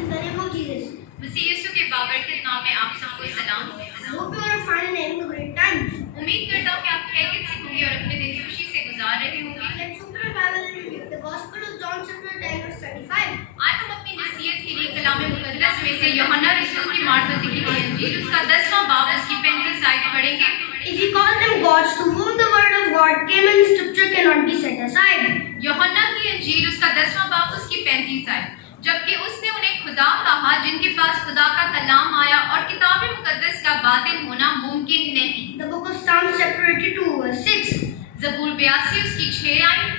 in the name of Jesus. मसीह यीशु के बाबरकत नाम में आप सबको सलाम। I hope you are fine and having a great time. उम्मीद करता हूँ कि आप खैरियत से होंगे और अपने दिन खुशी से गुजार रहे होंगे। Let's open our Bible and read the Gospel of John chapter 10 verse 35. आज हम अपनी नसीहत के लिए कलाम मुकद्दस में से यूहन्ना रसूल की मार्फत लिखी गई इंजील उसका 10वां बाब उसकी 35 आयत पढ़ेंगे। If you call them gods to whom the word of God came in scripture cannot be set aside. यूहन्ना की इंजील उसका 10वां बाब उसकी 35 आयत। जबकि उसने उन्हें खुदा कहा जिनके पास खुदा का कलाम आया और किताब मुकद्दस का बातिल होना मुमकिन नहीं। The book of Psalms chapter 82 verse 6. ज़बूर 82 उसकी 6 आयत।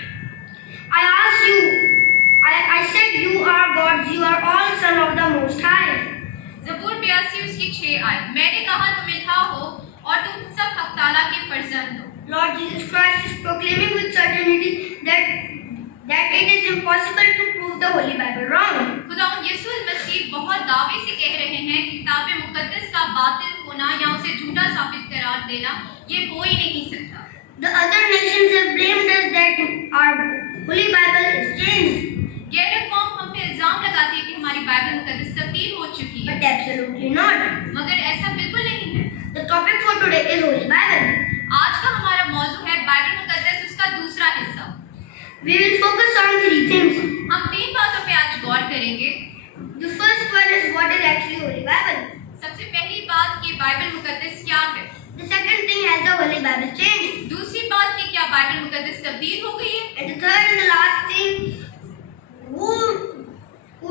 I asked you, I said you are gods, you are all son of the Most High. ज़बूर 82 उसकी 6 आयत। मैंने कहा तुम इल्हा हो और तुम सब हक ताला के फर्जंद हो। Lord Jesus Christ is proclaiming with certainty that it is impossible to prove the Holy Bible wrong. खुदावंद यीशु मसीह बहुत दावे से कह रहे हैं कि किताब मुकद्दस का बातिल होना या उसे झूठा साबित करार देना ये हो ही नहीं सकता। The other nations have blamed us that our Holy Bible is changed. गैर कौम हम पे इल्जाम लगाती है कि हमारी बाइबल मुकद्दस तब्दील हो चुकी है, But absolutely not. मगर ऐसा बिल्कुल नहीं है। The topic for today is Holy Bible. आज का हमारा मौजू है बाइबल मुकद्दस उसका दूसरा हिस्सा। We will focus on three things. हम 3 बातों पे आज गौर करेंगे। The first one is what is actually Holy Bible. सबसे पहली बात कि बाइबल मुकद्दस क्या है। The second thing, has the Holy Bible changed? दूसरी बात कि क्या बाइबल मुकद्दस तब्दील हो गई है। And the third and the last thing, who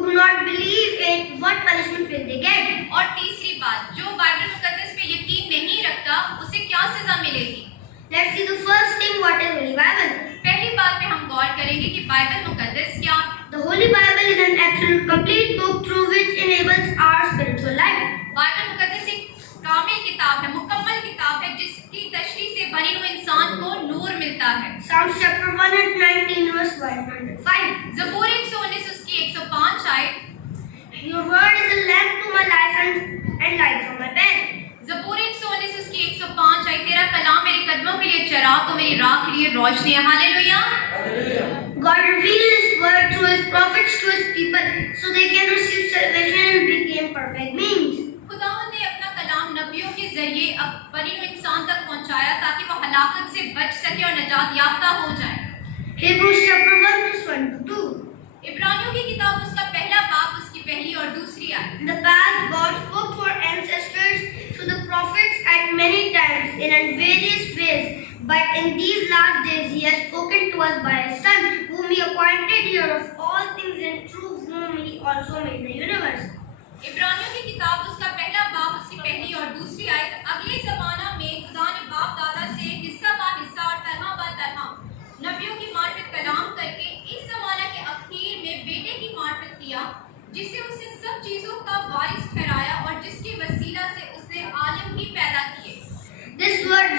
do not believe it, what punishment will they get? और तीसरी बात, जो बाइबल मुकद्दस पे यकीन नहीं रखता उसे क्या सजा मिलेगी। Let's see the first thing, what is Holy Bible? पहली बात पे हम गौर करेंगे कि बाइबल मुकद्दस क्या। The Holy Bible is an absolute complete book through which enables our spiritual life. Bible मुकद्दस एक कामिल किताब है, मुकम्मल किताब है जिसकी तशरीह से बने हुए इंसान को नूर मिलता है। Psalms chapter 119 verse 105. ज़बूर 119 उसकी 105 आयत। Your word is a lamp to my life and light for my path. ज़बूर 119 उसकी 105 आयत। तेरा कलाम मेरे कदमों के लिए चिराग और मेरी राह के लिए रोशनी है। Hallelujah. God revealed His word through His prophets to His people so they can receive salvation and become perfect beings. खुदावंद ने अपना कलाम नबियों के जरिए बनी हुए इंसान तक पहुंचाया ताकि वो हलाकत से बच सके और निजात याफ्ता हो जाए। Hebrews chapter 1 verse 1 to 2. इब्रानियों की किताब उसका पहला बाब उसकी पहली और दूसरी आयत। In the past, God spoke to our ancestors through the prophets at many times in various ways. But in these last days, He has spoken to us by His Son, whom He appointed heir of all things, and through whom He also made the universe. इब्रानियों की किताब उसका पहला बाब उसकी पहली और दूसरी आयत। अगले ज़माना में खुदा ने बाप दादा से हिस्सा बा हिस्सा और तरह बा तरह नबियों की मार्फत कलाम करके इस ज़माना के आखिर में बेटे की मार्फत किया जिसे उसने सब चीज़ों का वारिस ठहराया और जिसके वसीला से उसने आलम भी पैदा किए। This word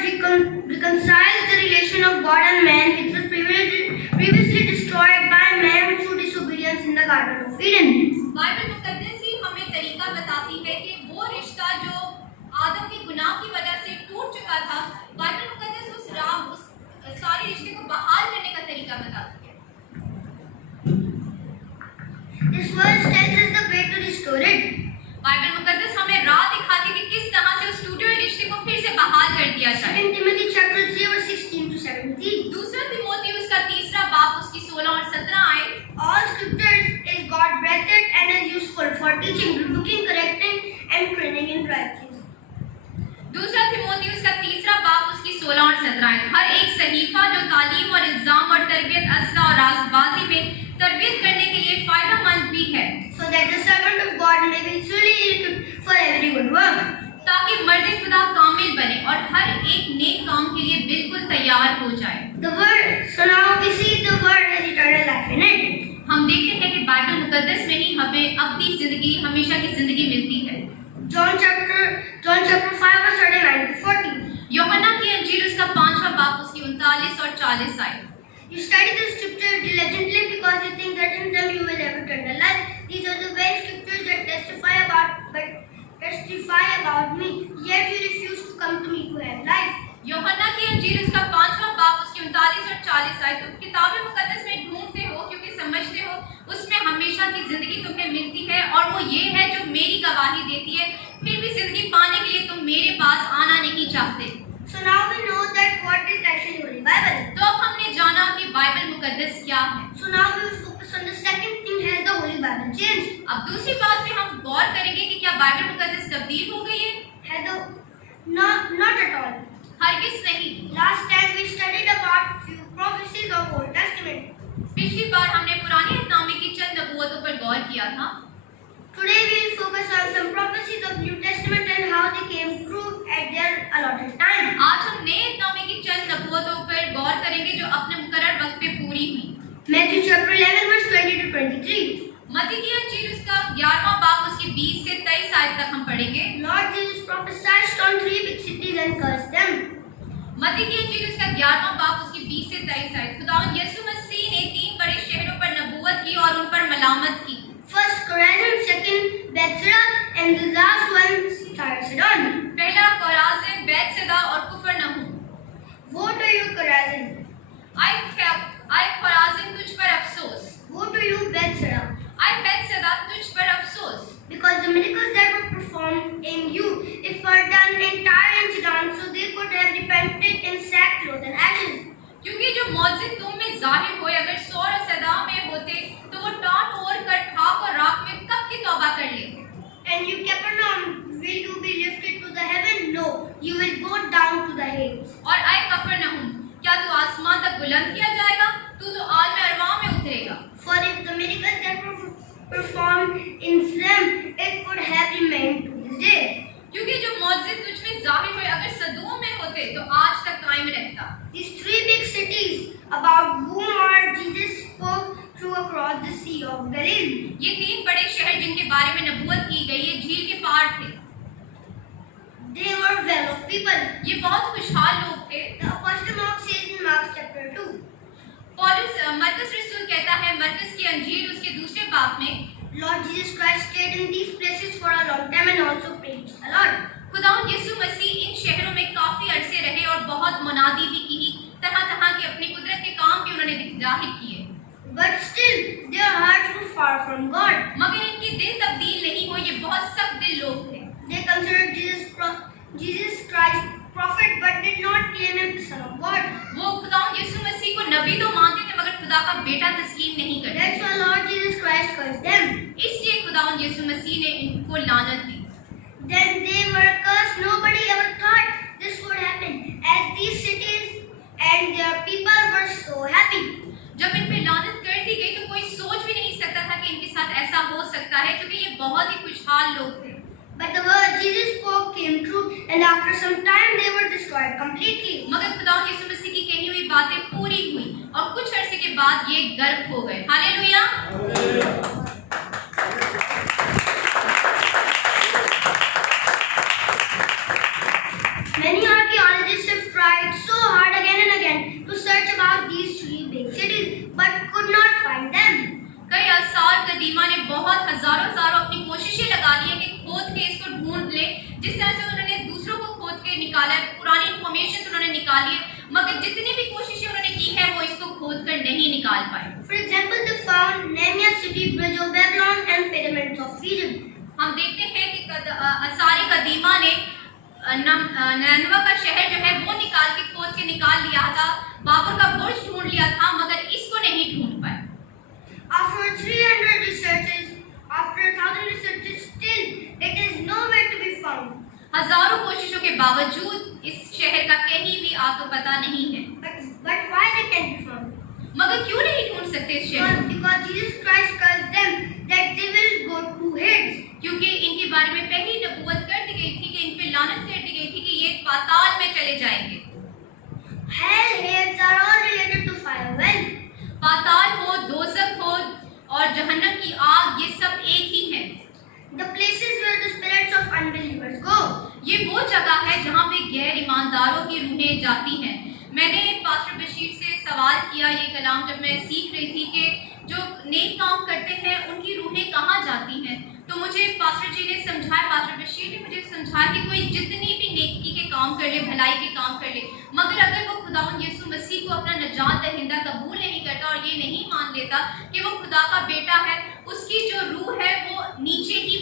reconciles the relation of God and man, which was previously destroyed by man through disobedience in the Garden of Eden. Bible मुकद्दस ही हमें तरीका बताती है कि वो रिश्ता जो आदम के गुनाह की वजह से टूट चुका था, बाइबल मुकद्दस उस सारे रिश्ते को बहाल करने का तरीका बताती है। This verse tells us the way to restore it. Bible मुकद्दस हमें राह दिखाती है कि किस तरह से उस टूटे हुए रिश्ते को फिर से बहाल कर दिया जाए। 2 Timothy chapter 3 verse 16 to 17. दूसरा तिमोथी उसका तीसरा बाब उसकी 16 और 17 आयत। All scriptures is God breathed and is useful for teaching, rebuking, correcting, and training in righteousness. दूसरा तिमोथी उसका तीसरा बाब उसकी 16 और 17 आयत। हर एक सहीफा जो तालीम और इल्जाम और तरबियत असला और रास्तबाजी में तरबियत करने के लिए फायदेमंद भी है, So that the servant of God may be truly equipped for every good work. ताकि मर्द खुदा कामिल बने और हर एक नेक काम के लिए बिल्कुल तैयार हो जाए। The word, so now we see the word has eternal life in it. हम देखते हैं कि बाइबल मुकद्दस में ही हमें अपनी जिंदगी हमेशा की जिंदगी मिलती है। John chapter 5 verse 39 to 40. यूहन्ना की इंजील उसका 5वां बाब उसकी 39 और 40 आयत। You study the scripture diligently because you think that in them you will have eternal life. These are the very scriptures that testify about me. Yet you refuse to come to me to have life. यूहन्ना की इंजील उसका 5वां बाब उसकी 39 और 40 आयत। तुम किताब मुकद्दस में ढूंढते हो क्योंकि समझते हो उसमें हमेशा की जिंदगी तुम्हें मिलती है और वो ये है जो मेरी गवाही देती है, फिर भी जिंदगी पाने के लिए तुम मेरे पास आना नहीं चाहते। So now we know that what is actually Holy Bible. तो अब हमने जाना कि बाइबल मुकद्दस क्या है। So now we will focus on the second thing, has the Holy Bible changed? अब दूसरी बात पे हम गौर करेंगे कि क्या बाइबल मुकद्दस तब्दील हो गई है। Has the not at all. हरगिज नहीं। Last time we studied about few prophecies of Old Testament. पिछली बार हमने पुराने अहदनामे की चंद नबूवतों पर गौर किया था। Today we will focus on some prophecies of New Testament and how they came true at their allotted time. आज हम नए अहदनामे की चंद नबूवतों पर गौर करेंगे जो अपने मुकर्रर वक्त पे पूरी हुई। Matthew chapter 11 verse 20 to 23. मत्ती की अंजील उसका 11वां बाब उसकी 20 से 23 आयत तक हम पढ़ेंगे। Lord Jesus prophesied on 3 big cities and cursed them. मत्ती की अंजील उसका 11वां बाब उसकी 20 से 23 आयत। खुदावंद यीशु मसीह ने 3 बड़े शहरों पर नबूवत की और उन पर मलामत की। First Chorazin, second Bethsaida, and the last one Sidon. पहला कोराजिन, बैतसैदा और कुफरनहूम। Woe to you, Chorazin! I Coragen तुझ पर अफसोस। Woe to you, Bethsaida! आय बैतसैदा तुझ पर अफसोस। Because the miracles that were performed in you, if were done in Tyre and Sidon, so they could have repented in sackcloth and ashes. क्योंकि जो मौजूद तुम में जाहिर हुए अगर सौर और सदा में होते तो वो टाट ओर कर खाक और राख में कब की तौबा कर लेते। And you, Capernaum, will you be lifted to the heaven? No, you will go down to the Hades. और आय कफरनहूम, क्या तू आसमान तक बुलंद किया जाएगा? तू तो आलम अरवा में उतरेगा। For if the miracles that were performed in them, it could have remained to this day. क्योंकि जो मौजूद तुझ में जाहिर हुए अगर सदूम में होते तो आज तक कायम रहता। These 3 big cities about whom our Jesus spoke through across the Sea of Galilee. ये 3 बड़े शहर जिनके बारे में नबूवत की गई है झील के पार थे। They were well-off people. ये बहुत खुशहाल लोग थे। The Apostle Mark says in Mark chapter 2. मरकस रसूल कहता है मरकस की अंजील उसके दूसरे बाब में, Lord Jesus Christ stayed in these places for a long time and also preached a lot. खुदावंद यीशु मसीह इन शहरों में काफी अरसे रहे और बहुत मुनादी भी की, तरह-तरह के अपनी कुदरत के काम भी उन्होंने जाहिर किए। But still, their hearts were far from God. मगर इनके दिल तब्दील नहीं हुए, ये बहुत सख्त दिल लोग थे। They considered Jesus Christ prophet, but did not claim him the Son of God. वो खुदावंद यीशु मसीह को नबी तो मानते थे मगर खुदा का बेटा तस्लीम नहीं करते। That's why Lord Jesus Christ cursed them. इसलिए खुदावंद यीशु मसीह ने इनको लानत दी। Then they were cursed. Nobody ever thought this would happen, as these cities and their people were so happy. जब इन पे लानत कर दी गई तो कोई सोच भी नहीं सकता था कि इनके साथ ऐसा हो सकता है क्योंकि ये बहुत ही खुशहाल लोग थे। But the word Jesus spoke came true, and after some time they were destroyed completely. मगर खुदावंद यीशु मसीह की कही हुई बातें पूरी हुई और कुछ अरसे के बाद ये गर्क हो गए। Hallelujah. Many archaeologists have tried so hard again and again to search about these 3 big cities, but could not find them. कई आसार कदीमा ने बहुत हजारों अपनी कोशिशें लगा ली है कि खोद के इसको ढूंढ ले, जिस तरह से उन्होंने दूसरों को खोद के निकाला है, पुरानी इंफॉर्मेशन उन्होंने निकाली है, मगर जितनी भी कोशिशें उन्होंने की है वो इसको खोद कर नहीं निकाल पाए। For example, they found Nehemiah city, bridge of Babylon, and pyramids of Egypt. हम देखते हैं कि आसारी कदीमा ने नैनवा का शहर जो है वो निकाल के खोद के निकाल लिया था, बाबर का बुर्ज ढूंढ लिया था, मगर इसको नहीं ढूंढ पाए। After 300 researches, after 1000 researches, still it is nowhere to be found. हजारों कोशिशों के बावजूद इस शहर का कहीं भी आपको पता नहीं है। But why they can't be found? मगर क्यों नहीं ढूंढ सकते इस शहर? Because Jesus Christ cursed them that they will go to Hades. क्योंकि इनके बारे में पहली नबूवत कर दी गई थी कि इन पे लानत कर दी गई थी कि ये पाताल में चले जाएंगे। Hell, Hades are all related to fire. Well, पाताल हो, दोज़ख हो और जहन्नम की आग, ये सब एक ही है। the places where the spirits of unbelievers go. ये वो जगह है जहाँ पे गैर ईमानदारों की रूहें जाती हैं। मैंने पास्टर बशीर से सवाल किया ये कलाम जब मैं सीख रही थी कि जो नेक काम करते हैं उनकी रूहें कहाँ जाती हैं, तो मुझे पास्टर जी ने समझाया, पास्टर बशीर ने मुझे समझाया कि कोई जितनी भी नेकी के काम कर ले, भलाई के काम कर ले, मगर अगर वो खुदावंद यीशु मसीह को अपना नजात दहिंदा कबूल नहीं करता और ये नहीं मान लेता कि वो खुदा का बेटा है, उसकी जो रूह है वो नीचे ही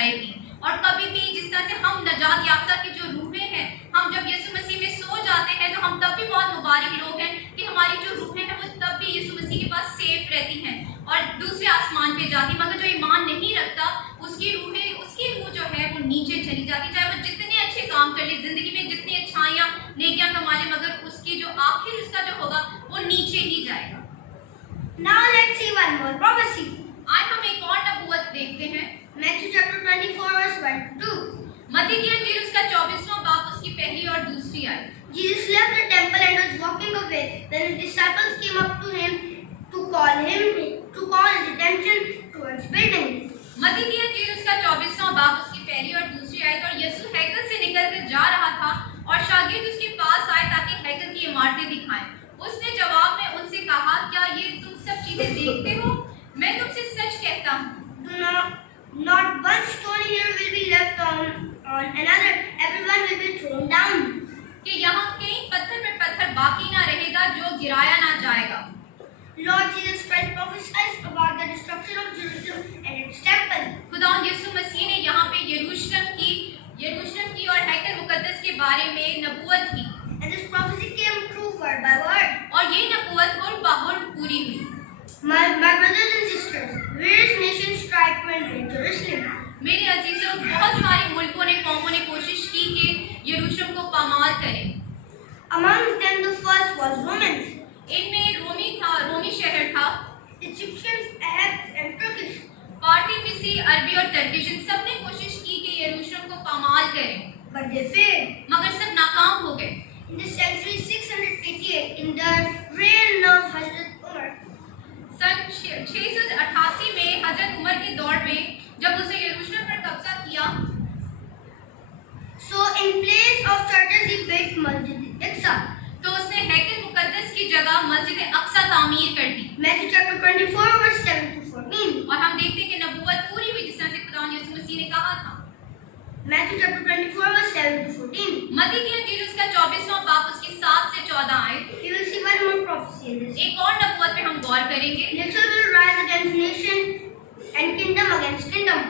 जाएगी। और कभी भी जिस तरह से हम नजात याफ्ता की जो रूहें हैं, हम जब यीशु मसीह में सो जाते हैं तो हम तब भी बहुत मुबारक लोग हैं कि हमारी जो रूहें हैं वो तब भी यीशु मसीह के पास सेफ रहती हैं और दूसरे आसमान पे जाती। मगर जो ईमान नहीं रखता उसकी रूह जो है वो नीचे चली जाती, चाहे वो जितने अच्छे काम कर ले, जिंदगी में जितनी अच्छाइयाँ नेकियां कमा ले, मगर उसकी जो आखिर उसका जो होगा वो नीचे ही जाएगा। Now let's see one more prophecy. आज हम एक और नबूवत देखते हैं। Matthew chapter 24 verse 1 to 2. मत्ती की इंजील उसका 24वां बाब उसकी पहली और दूसरी आयत। Jesus left the temple and was walking away. Then his disciples came up to him to call his attention towards building. मत्ती की इंजील उसका 24वां बाब उसकी पहली और दूसरी आयत। और यीशु हैकल से निकलकर जा रहा था और शागिर्द उसके पास आए ताकि हैकल की इमारतें दिखाएं। उसने जवाब में उनसे कहा, क्या ये तुम सब चीजें देखते हो? मैं तुमसे सच कहता हूँ, Not one stone here will be left on another. Everyone will be thrown down. कि यहाँ कहीं पत्थर पे पत्थर बाकी ना रहेगा जो गिराया ना जाएगा। Lord Jesus Christ prophesied about the destruction of Jerusalem and its temple. खुदा यीशु मसीह ने यहाँ पे यरूशलेम की और हैकल मुकद्दस के बारे में नबूवत की। And this prophecy came true word by word. और ये नबूवत हुर्ब पूरी हुई। My brothers and sisters, various nations tried to invade Jerusalem. मेरे अजीजों, बहुत सारे मुल्कों ने, कौमों ने कोशिश की कि यरूशलेम को पामाल करें। Among them the first was Romans. इनमें रोमी शहर था। Egyptians, Arabs and Turkish. Parsi, मिस्री, अरबी और तर्किश, इन सब ने कोशिश की कि यरूशलेम को पामाल करें, But they failed. मगर सब नाकाम हो गए। In the century 688, in the reign of Hazrat Umar, सन 688 में हजरत उमर के दौर में जब उसे यरूशलेम पर कब्जा किया, so in place of churches he built Masjid Aqsa. तो उसने हैकल मुकद्दस की जगह मस्जिद अक्सा तामीर कर दी। Matthew chapter 24 verse 7 to 14. और हम देखते हैं कि नबूवत पूरी हुई जिस तरह से खुदा यीशु मसीह ने कहा था। Matthew chapter 24 verse 7 to 14. मत्ती की इंजील उसका 24वां बाब उसकी 7 से 14 आयत। We will see one more prophecy in this. एक और नबूवत पे हम गौर करेंगे। Nation will rise against nation and kingdom against kingdom.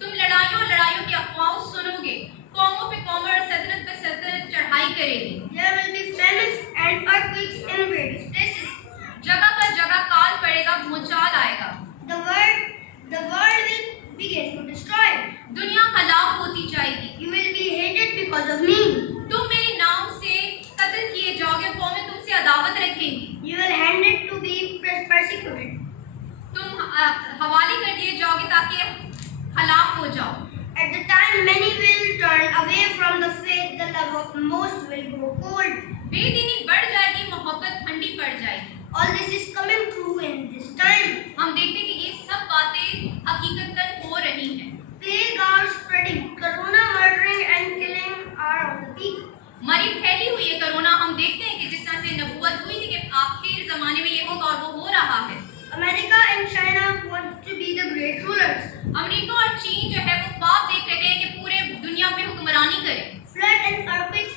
तुम लड़ाइयों की अफवाहों सुनोगे, कौमों पे कौम और सल्तनत पे सल्तनत चढ़ाई करेगी। There will be famines and earthquakes in various places. जगह पर जगह काल पड़ेगा, भूचाल आएगा। The world will begin to destroy. दुनिया हलाक होती जाएगी। You will be hated because of me. तुम मेरे नाम से कत्ल किए जाओगे, कौमें तुमसे अदावत रखेंगी। You will handed to be persecuted. तुम हवाले कर दिए जाओगे ताकि हलाक हो जाओ। At the time many will turn away from the faith, the love of most will grow cold. बेदीनी बढ़ जाएगी, मोहब्बत ठंडी पड़ जाएगी। All this is coming true in this time. हम देखते हैं कि ये सब बातें हकीकतन हो रही हैं। Plague are spreading. Corona, murdering and killing are on the peak. मरी फैली हुई है कोरोना। हम देखते हैं कि जिस तरह से नबूवत हुई थी कि आखिर जमाने में ये होगा और वो हो रहा है। America and China want to be the great rulers. America और चीन जो है वो ख्वाब देख रहे हैं कि पूरे दुनिया पे हुक्मरानी करें। Flood and earthquakes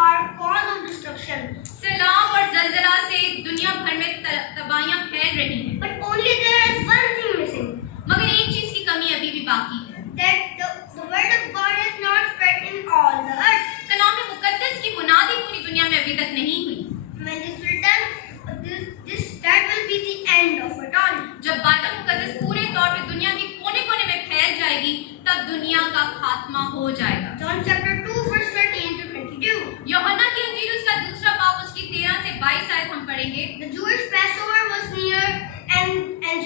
are cause of destruction. सैलाब और जलजला से दुनिया भर में तबाहियां फैल रही हैं। But only there is one thing missing. मगर एक चीज की कमी अभी भी बाकी है। That the word of God is not spread in all the earth. कलाम मुकद्दस की बुनियादी पूरी दुनिया में अभी तक नहीं हुई। When this will done, that will be the end of it all. जब बाइबल मुकद्दस पूरे तौर पे दुनिया के कोने-कोने में फैल जाएगी, तब दुनिया का खात्मा हो जाएगा। John chapter 2 verse 13 to 22. यूहन्ना की इंजील उसका दूसरा बाब उसकी 13 से 22 आयत हम पढ़ेंगे। The Jewish Passover was near, and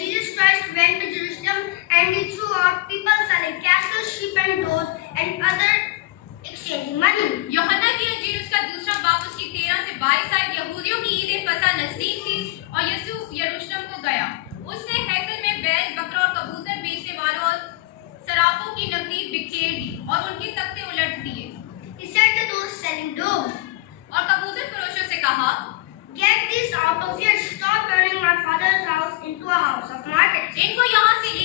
Jesus Christ went to Jerusalem, and he threw out people selling cattle, sheep, and doves, and other exchanging money. यूहन्ना की इंजील उसका दूसरा बाब उसकी 13 से 22 आयत। यहूदियों की ईद फसह नजदीक थी और यीशु यरूशलेम को गया। उसने हैकल में बैल, बकरा और कबूतर बेचने वालों और सराफों की नकदी बिखेर दी और उनके तख्ते उलट दिए। He said to those selling doves, और कबूतर फरोशों से कहा, "Get this out of here! Stop turning my father's house into a house of markets." इनको यहाँ से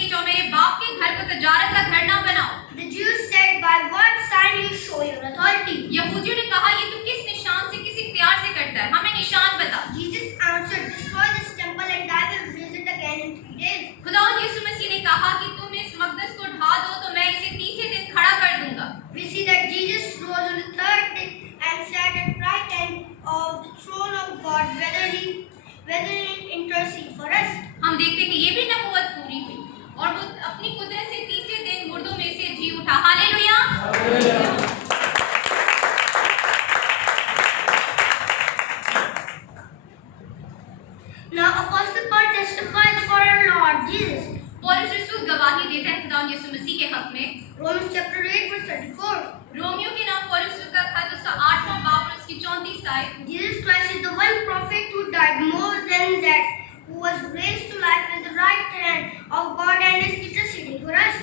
खुदावंद यीशु मसीह के हक में। Romans chapter 8 verse 34. रोमियो के नाम पौलुस का खत उसका 8वां बाब और उसकी 34 आयत। Jesus Christ is the one prophet who died more than that, who was raised to life at the right hand of God and is interceding for us.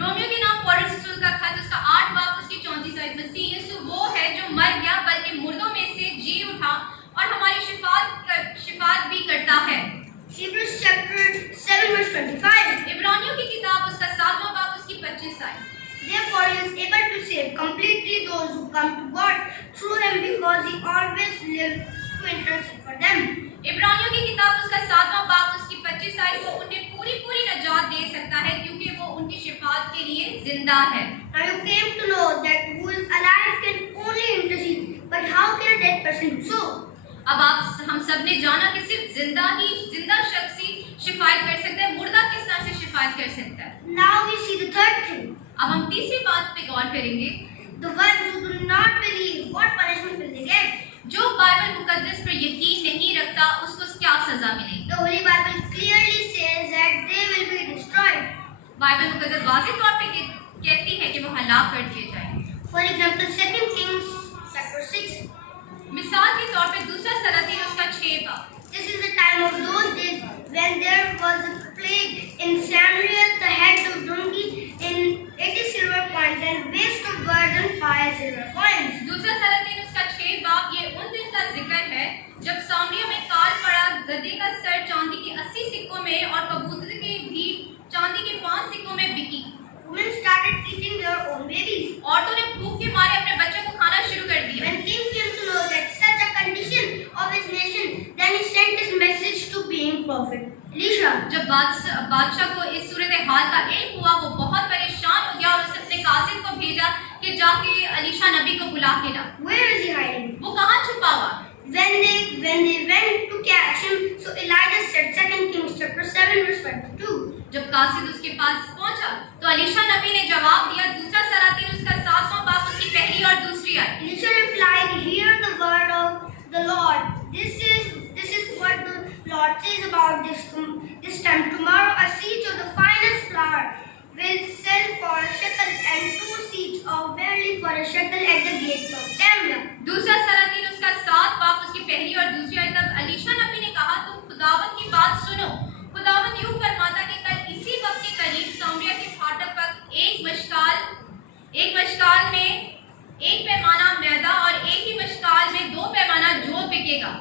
Romeo के नाम पौलुस का खत उसका 8 बाब उसकी 34 आयत। मसीह यीशु वो है जो मर गया बल्कि मुर्दों में से जी उठा और हमारी शिफात भी करता है। Hebrews chapter 7 verse 25. इब्रानियों की किताब उसका 7वां बाब उसकी 25 आयत। Therefore he is able to save completely those who come to God through him, because he always lived to intercede for them. इब्रानियों की किताब उसका 7वां बाब उसकी 25 आयत वो उन्हें पूरी नजात दे सकता है क्योंकि वो उनकी शिफात के लिए जिंदा है। Now you came to know that who is alive can only intercede, but how can a dead person do so? अब हम सब ने जाना कि सिर्फ जिंदा शख्स ही शिफायत कर सकता है, मुर्दा किस तरह से शिफायत कर सकता है। Now we see the third thing. अब हम तीसरी बात पे गौर करेंगे। The ones who do not believe, what punishment will they get? जो बाइबल मुकद्दस पर यकीन नहीं रखता उसको क्या सजा मिलेगी। The Holy Bible clearly says that they will be destroyed. Bible मुकद्दस वाज़ेह तौर पे कहती है कि वो हलाक कर दिए जाएंगे। For example, 2 Kings chapter 6. मिसाल के तौर पे दूसरा सलातीन उसका 6 बाब। This is the time of those days when there was a plague in Samaria. The head of donkey in 80 silver coins and waist of burden 5 silver coins. दूसरा सलातीन उसका 6 बाब ये उन दिन का जिक्र है जब सामरिया में काल पड़ा, गधे का सर चांदी के 80 सिक्कों में और कबूतर की भी चांदी के 5 सिक्कों में बिकी। Women started eating their own babies. औरतों ने भूख के मारे अपने बच्चों को खाना शुरू कर दिया। When king came to know that such a condition of his nation, then he sent his message to being prophet Elisha. जब बादशाह को इस सूरत हाल का इल्म हुआ वो बहुत परेशान हो गया और उसने अपने कासिद को भेजा कि जाके अलीशा नबी को बुला के ला। Where is he hiding? वो कहाँ छुपा हुआ? When they went to catch him, so Elijah said, 2 Kings chapter 7 verse 22. जब कासिद उसके पास पहुंचा तो अलीशा नबी ने जवाब दिया। दूसरा सलातीन उसका 7वां बाब उसकी पहली और दूसरी आयत। Elisha replied, hear the word of the Lord. This is what the Lord says about this time. Tomorrow a seach of the finest flour will sell for a shekel and 2 seach of barley for a shekel at the gates of Samaria. दूसरा सलातीन उसका 7 बाब उसकी पहली और दूसरी आयत। तब अलीशा नबी ने कहा, तुम खुदावंद की बात सुनो। खुदावंद यूं फरमाता कि कल इसी वक्त के करीब सामरिया के फाटक पर एक मशकाल में 1 पैमाना मैदा और एक ही मशकाल में 2 पैमाना जौ बिकेगा।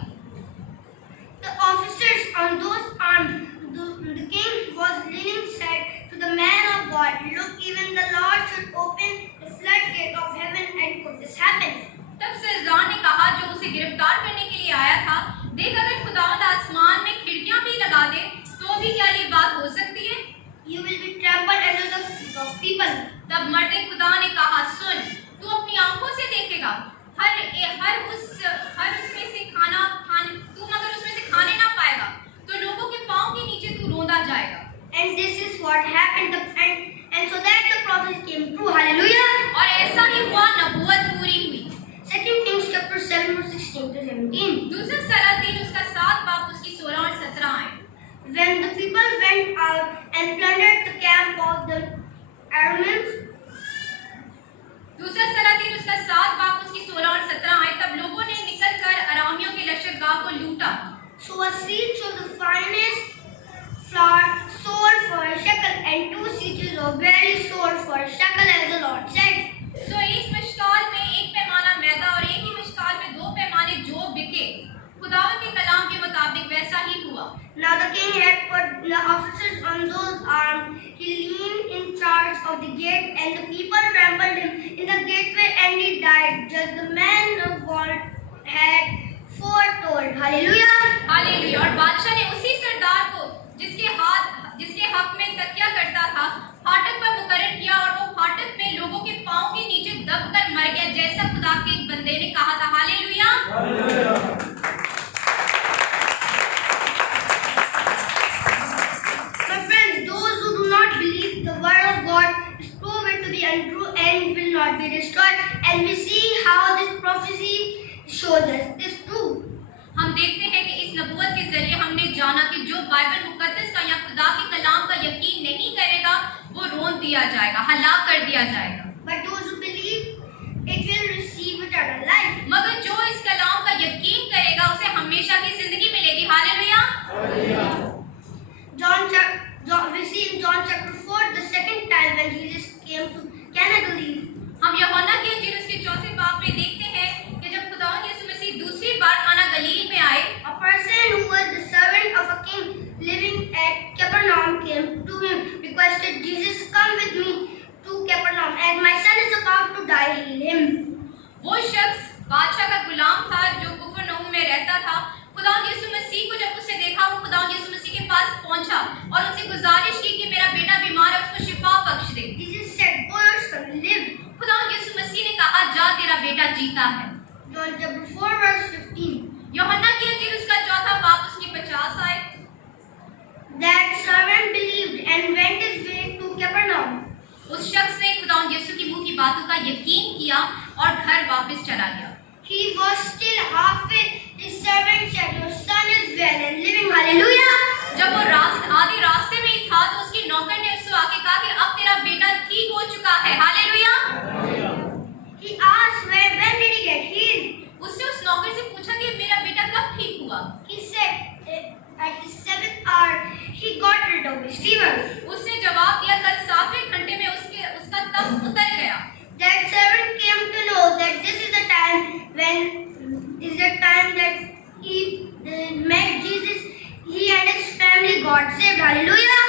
The officers on those armed, the king was leaning said to the man of God, look, even the Lord should open the floodgate of heaven and could this happen? तब सिरदार ने कहा जो उसे गिरफ्तार करने के लिए आया था, देख अगर खुदावंद आसमान में खिड़कियां भी लगा दे तो भी क्या ये बात हो सकती है? You will be trampled under the feet of people. तब मर्द खुदा ने कहा, सुन, तू अपनी आंखों से देखेगा, हर उसमें से तू मगर उसमें से खाने ना पाएगा, तो लोगों के पांव के नीचे तू रोंदा जाएगा। And this is what happened, and so that the prophet came true. Hallelujah. और ऐसा ही हुआ, नबूवत पूरी हुई। 2 Kings chapter 7 verse 16 to 17. दूसरा सलातीन उसका 7 बाब उसकी 16 और 17 आयत। When the people went out and plundered the camp of the Arameans, दूसरा सलातीन उसका 7 बाब उसकी 16 और 17 आयत। तब लोगों ने निकलकर अरामियों के लश्करगाह को लूटा। so a seach of the finest flour sold for a shekel and 2 seaches of barley sold for a shekel, as the Lord said. सो एक मशकाल में 1 पैमाना मैदा और एक ही मशकाल में 2 पैमाने जौ बिके। खुदावंद के कलाम के मुताबिक वैसा ही हुआ। Now the king had put the officers on those armed. He leaned in charge of the gate, and the people trampled him in the gateway, and he died, just the man of God had foretold. Hallelujah. Hallelujah. और बादशाह ने उसी सरदार को जिसके हक में तकिया करता था फाटक पर मुकर्रर किया और वो फाटक में लोगों के पांव के नीचे दबकर मर गया, जैसा खुदा के एक बंदे ने कहा था। Hallelujah. My friends, those who do not believe the word of God is proven to be untrue and will not be destroyed, and we see how this prophecy shows us this true. हम देखते हैं कि इस नबूवत के जरिए हमने जाना कि जो बाइबल मुकद्दस का या खुदा के कलाम का यकीन नहीं करेगा वो रोन दिया जाएगा, हलाक कर दिया जाएगा। But those who believe, it will receive eternal life. मगर जो इस कलाम का यकीन करेगा उसे हमेशा की जिंदगी मिलेगी। Hallelujah. We see in John chapter 4, the second time when Jesus came to Cana Galilee. हम यूहन्ना के इंजील उसके चौथे बाब में देखते हैं कि जब खुदा यीशु मसीह दूसरी बार काना गलील में आए, A person who was the servant of a king living at Capernaum came to him, requested, Jesus, come with me to Capernaum, as my son is about to die, heal him. वो शख्स बादशाह का गुलाम था जो कुफरनहूम में रहता था। खुदा यीशु मसीह को जब उसने देखा, वो खुदा यीशु मसीह के पास पहुंचा और उनसे गुजारिश की कि मेरा बेटा बीमार है, उसको शिफा बख्श दे। Jesus said, go your son, live. खुदा यीशु मसीह ने कहा, जा तेरा बेटा जीता है। John chapter 4 verse 15. यूहन्ना की इंजील उसका चौथा बाब उसकी 50 आयत। That servant believed and went his way to Capernaum. उस शख्स ने खुदा यीशु की मुंह की बातों का यकीन किया और घर वापस चला गया। He was still halfway. His servant said, your son is well and living. Hallelujah. जब वो आधे रास्ते में ही था तो उसकी नौकर ने उससे आके कहा कि अब तेरा बेटा ठीक हो चुका है। Hallelujah. He asked, when did he get healed? उसने उस नौकर से पूछा कि मेरा बेटा कब ठीक हुआ? He said, at the 7th hour, he got rid of his fever. उसने जवाब दिया, कल 7वें घंटे में उसका तप उतर गया। That servant came to know that this is the time that he met Jesus. He and his family got saved. Hallelujah.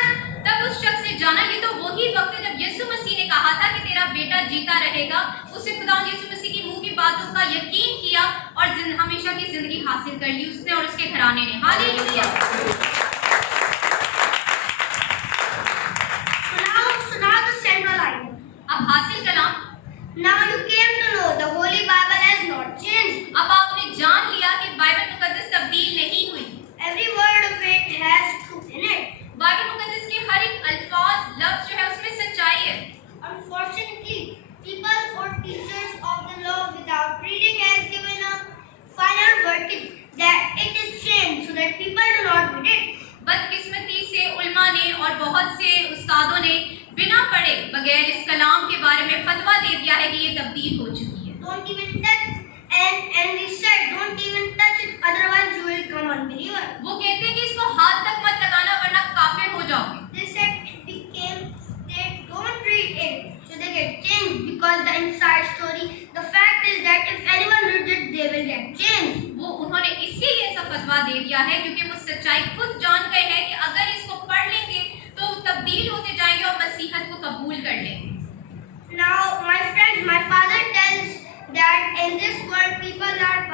तब उस शख्स ने जाना ये तो वही वक्त है जब यीशु मसीह ने कहा था कि तेरा बेटा जीता रहेगा। उसने खुदा यीशु मसीह की मुंह की बातों का यकीन किया और हमेशा की जिंदगी हासिल कर ली उसने और उसके घराने ने। Hallelujah. So now the central item. अब हासिल कलाम। Now you came to know the Holy Bible has not changed. अब आपने जान लिया कि बाइबल मुकद्दस तब्दील नहीं हुई। Every word of it has truth in it. Bible मुकद्दस के हर एक अल्फाज लफ्ज जो है उसमें सच्चाई है। Unfortunately, people or teachers of the law without reading has given a final verdict that it is changed so that people do not read it. बदकिस्मती से उलमा ने और बहुत से उस्तादों ने बिना पढ़े बगैर इस कलाम के बारे में फतवा दे दिया है कि ये तब्दील हो चुकी है। Don't even touch, and they said, don't even touch it, otherwise you will become unbeliever. वो कहते हैं कि इसको हाथ तक मत लगाना वरना काफिर हो जाओगे। They said they don't read it, so they get changed because the inside story. The fact is that if anyone reads it, they will get changed. वो उन्होंने इसलिए ये सब फतवा दे दिया है क्योंकि वो सच्चाई खुद जान गए हैं कि अगर इसको पढ़ लेंगे तो तब्दील होते जाएंगे और मसीहत को कबूल कर लेंगे। Now, my friends, my father tells that in this world people are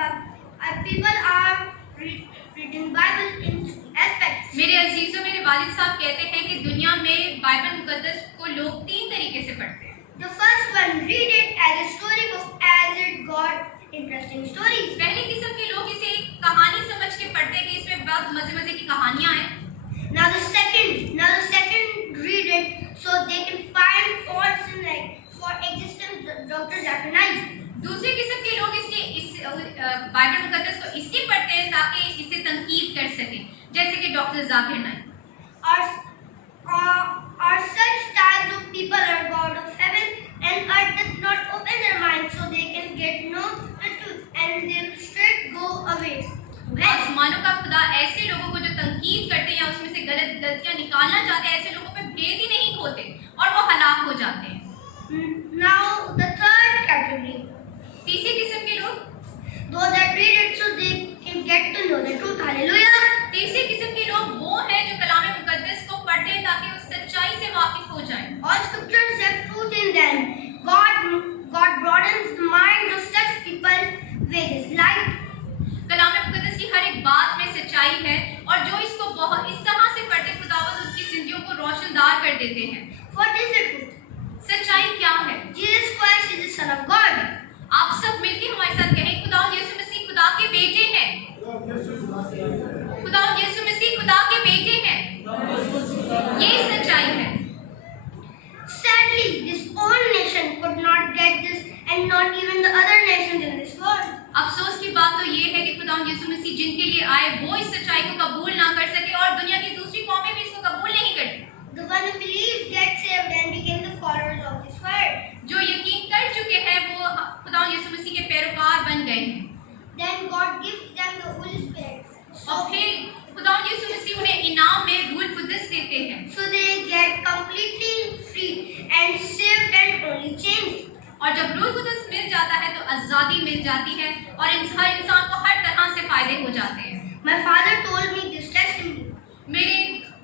reading Bible in aspects. मेरे अजीजों, मेरे वालिद साहब कहते हैं कि दुनिया में बाइबल मुकद्दस को लोग 3 तरीके से पढ़ते हैं। The first one, read it as a story book, as it got interesting stories. पहले किस्म के लोग इसे एक कहानी समझ के पढ़ते हैं कि इसमें बहुत मजे की कहानियां हैं। Now the second read it so they can find faults in life for existence. Dr. Zakir Naik. दूसरे किस्म के लोग इस बाइबल मुकद्दस को इसलिए पढ़ते हैं ताकि इसे तनकीद कर सकें, जैसे कि doctor Zakir Naik. Are such types of people are God of heaven and earth does not open their mind so they can get know the truth and they will straight go away. आसमानों का खुदा ऐसे लोगों को जो तनकीद करते हैं या उसमें से गलतियां निकालना चाहते हैं, ऐसे लोगों पे भेद ही नहीं खोते और वो हलाक हो जाते हैं। Now the third category. तीसरे किस्म के लोग, Those that read it so they can get to know the truth. Hallelujah. तीसरे किस्म के लोग वो हैं जो कलाम मुकद्दस को पढ़ते हैं ताकि उस सच्चाई से वाकिफ हो जाएं। All scriptures have truth in them. God broadens the minds of such people with His light. कलाम मुकद्दस की हर एक बात में सच्चाई है और जो इसको बहुत इस तरह से पढ़ते खुदावंद उनकी जिंदगियों को रोशनदार कर देते हैं। What is the truth? सच्चाई क्या है? Jesus Christ is the Son of God. आप सब मिलके हमारे साथ कहें, खुदा यीशु मसीह खुदा के बेटे हैं। खुदा यीशु मसीह खुदा के बेटे हैं। ये सच्चाई है। Sadly, this old nation could not get this, and not even the other nations in this world. अफसोस की बात तो ये है कि खुदा यीशु मसीह जिनके लिए आए वो इस सच्चाई को कबूल ना कर सके और दुनिया की दूसरी कौमें भी इसको कबूल नहीं करती। The one who believes gets saved and became the जब रूह कुदस मिल जाता है तो आज़ादी मिल जाती है और हर इंसान को हर तरह से फायदे हो जाते हैं। My father told me this testimony. मेरे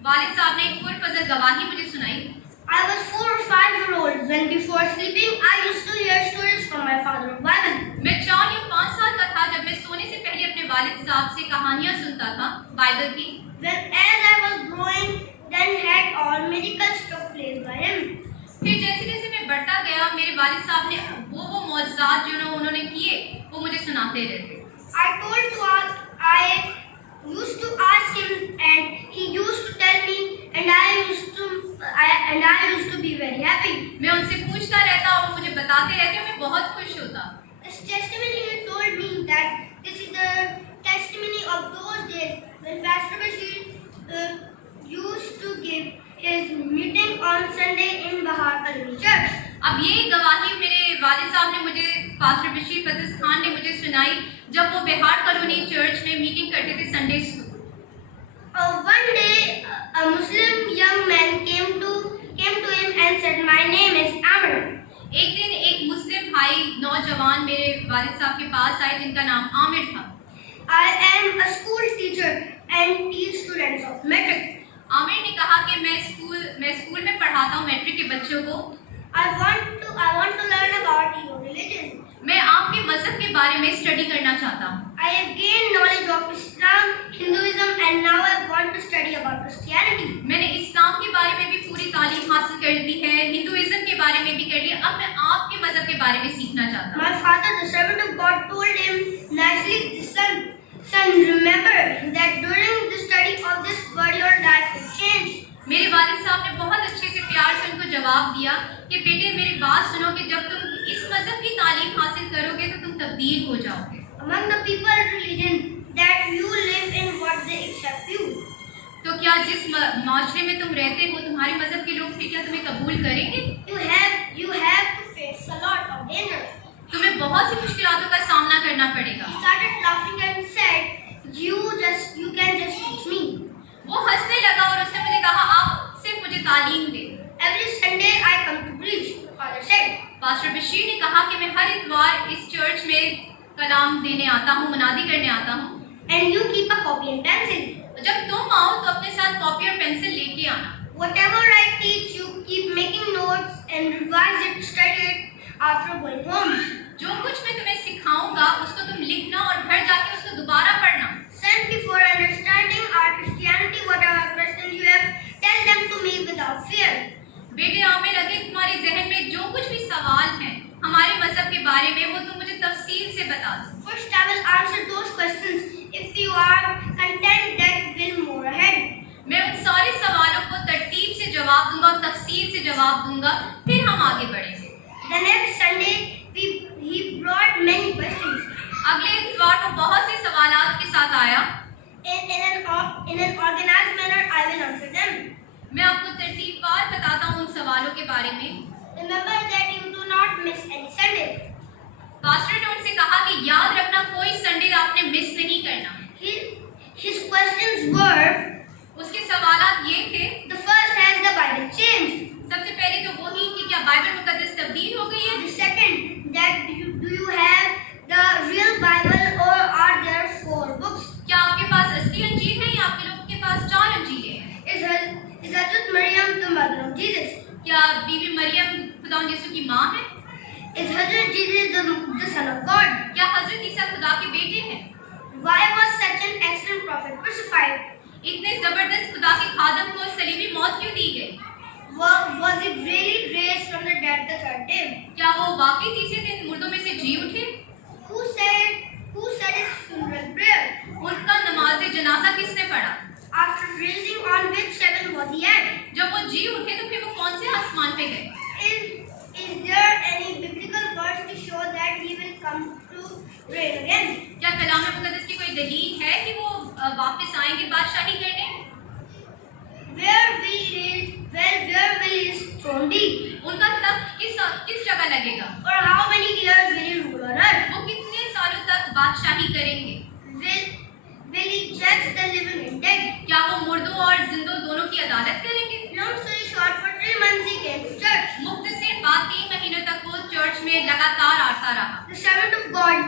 वालिद साहब ने एक पुरफज़ल गवाही मुझे सुनाई। I was 4 or 5 years old when before sleeping I used to hear stories from my father of Bible. मैं 4 या 5 साल का था जब मैं सोने से पहले अपने वालिद साहब से कहानियाँ सुनता था बाइबल की। Then as I was growing, then had all miracles took place by him. फिर जैसे जैसे मैं बढ़ता गया मेरे वालिद साहब ने वो मौजज़ात जो उन्होंने किए वो मुझे सुनाते रहते। I used to ask him and he used to tell me and I used to be very happy. मैं उनसे पूछता रहता और मुझे बताते रहते और मैं बहुत खुश होता। This testimony he told me that this is the testimony of those days when Pastor Bashir used to give his meeting on Sunday in Bahar Kalmi Church. अब ये गवाही मेरे वालिद साहब ने मुझे पास्टर बशीर फतस खान ने मुझे सुनाई जब वो बिहार कॉलोनी चर्च में मीटिंग करते थे Sunday school. One day a Muslim young man came to him and said, "My name is Amr." एक दिन एक मुस्लिम भाई नौजवान मेरे वालिद साहब के पास आए जिनका नाम आमिर था। I am a school teacher and teach students of metric. Aamir ने कहा कि मैं स्कूल में पढ़ाता हूँ मैट्रिक के बच्चों को। I want to learn about your religion. मैं आपके मजहब के बारे में स्टडी करना चाहता हूँ। I have gained knowledge of Islam, Hinduism, and now I want to study about Christianity. मैंने इस्लाम के बारे में भी पूरी तालीम हासिल कर ली है, हिंदुइज्म के बारे में भी कर लिया। अब मैं आपके मजहब के बारे में सीखना चाहता हूँ। My father, the servant of God, told him nicely, son, remember that during the study of this word, your life will change. मेरे वालिद साहब ने बहुत अच्छे से प्यार से उनको जवाब दिया कि बेटे मेरी बात सुनो कि जब तुम इस मजहब की तालीम हासिल करोगे तो तुम तब्दील हो जाओगे। Among the people of religion that you live in, what they accept you. तो क्या जिस माशरे में तुम रहते हो तुम्हारे मजहब के लोग फिर क्या तुम्हें कबूल करेंगे? You have to face a lot of danger. तुम्हें बहुत सी मुश्किलातों का सामना करना पड़ेगा। He started laughing and said, you can just teach me. वो हंसने लगा और उसने मुझे कहा आप सिर्फ मुझे तालीम दे। Every Sunday I come to preach, the father said. Pastor Bashir ने कहा कि मैं हर इतवार इस चर्च में कलाम देने आता हूँ, मुनादी करने आता हूँ। And you keep a copy and pencil. जब तुम आओ तो अपने साथ कॉपी और पेंसिल लेके आना। Whatever I teach you, keep making notes and revise it, study it after going home. जो कुछ मैं तुम्हें सिखाऊंगा उसको तुम लिखना और घर जाके उसको दोबारा पढ़ना। Son, before understanding our Christianity, whatever questions you have, tell them to me without fear. बेटे आमिर, अगर तुम्हारे जहन में जो कुछ भी सवाल हैं हमारे मजहब के बारे में वो तुम मुझे तफसील से बता दो। First, I will answer those questions. If you are content, that will move ahead. मैं उन सारे सवालों को तरतीब से जवाब दूंगा और तफसील से जवाब दूंगा, फिर हम आगे बढ़ेंगे। The next Sunday, he brought many questions. अगले इतवार को बहुत से सवालात के साथ आया। In an organized manner, I will answer them. मैं आपको तरतीबवार बताता हूँ उन सवालों के बारे में। Remember that you do not miss any Sunday. Pastor ने उनसे कहा कि याद रखना कोई संडे आपने मिस नहीं करना। His questions were, उसके सवालात ये थे, the first, has the Bible changed? सबसे पहले तो वही कि क्या बाइबल मुकद्दस तब्दील हो गई है? The second, that do you have the real Bible or are there 4 books? क्या आपके पास असली अंजील है या आपके लोगों के पास 4 अंजीलें हैं? Is Hazrat Maryam the mother of Jesus? क्या बीबी मरियम खुदा यीशु की माँ है? Is Hazrat Jesus the son of God? क्या हजरत ईसा खुदा के बेटे हैं? Why was such an excellent prophet crucified? इतने जबरदस्त खुदा के खादम को सलीबी मौत क्यों दी गई? Was it really raised from the dead the third day? क्या वो वाकई तीसरे दिन मुर्दों में से जी उठे? Who said his funeral prayer? उनका नमाज जनाजा किसने पढ़ा? After raising, on which heaven was he at? जब वो जी उठे तो फिर वो कौन से आसमान पे गए? Is there any biblical verse to show that he will come to reign again? क्या कलाम मुकद्दस की कोई दलील है कि वो वापस आएंगे बादशाही करने? Where will his throne be? उनका तख्त किस जगह लगेगा? For how many years will he rule on earth? वो कितने सालों तक बादशाही करेंगे? Will he judge the living and dead? क्या वो मुर्दों और जिंदों दोनों की अदालत करेंगे? Long story short, for 3 months he came to church. मुख्तसर बात 3 महीनों तक वो चर्च में लगातार God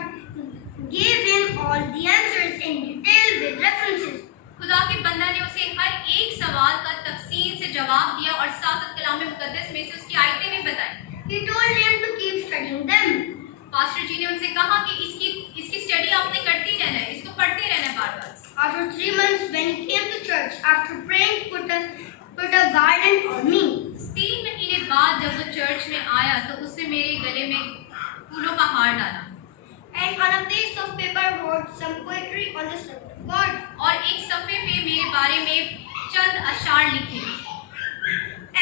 gave him all the answers in detail with references. खुदा के बंदा ने उसे हर एक सवाल का तफसील से जवाब दिया और साथ साथ कलाम मुकद्दस में से उसकी आयतें भी बताई। He told him to keep studying them. Pastor ji ने उनसे कहा कि इसकी स्टडी आपने करती रहना है, इसको पढ़ते रहना है बार-बार। After 3 months, when he came to church, after praying, put a garland on me. 3 महीने बाद जब वो चर्च में आया तो उसने मेरे गले में फूलों का हार डाला And on a piece of paper wrote some poetry on the subject of God. और एक सफ़े पे मेरे बारे में चंद अशार लिखे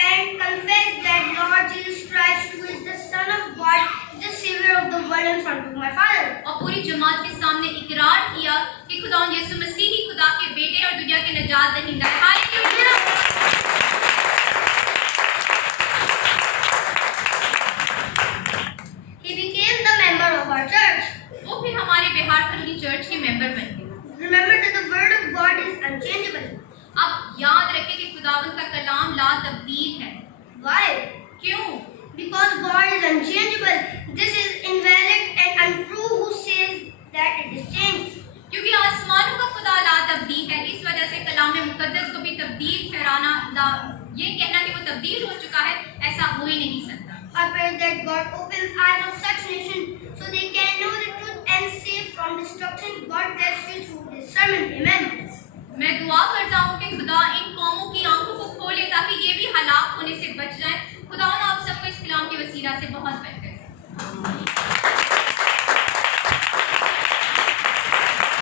And confessed that Lord Jesus Christ, who is the Son of God, is the Savior of the world in front of my Father. और पूरी जमात के सामने इकरार किया कि खुदा यीशु मसीह ही खुदा के बेटे और दुनिया के निजात दहिंदा। Hallelujah. He became the member of our church. वो फिर हमारे बिहार कलोनी चर्च के मेंबर बन गए। Remember that the word of God is unchangeable. अब याद रखें कि खुदावंद का कलाम ला तब्दील है। Why? क्यों? Because God is unchangeable. This is invalid and untrue who says that it is changed. क्योंकि आसमानों का खुदा ला तब्दील है, इस वजह से कलाम मुकद्दस को भी तब्दील ठहराना, ये कहना कि वो तब्दील हो चुका है, ऐसा हो ही नहीं सकता। I pray that God opens eyes of such nations so they can know the truth and save from destruction. God bless you through this sermon. Amen. मैं दुआ करता हूँ कि खुदा इन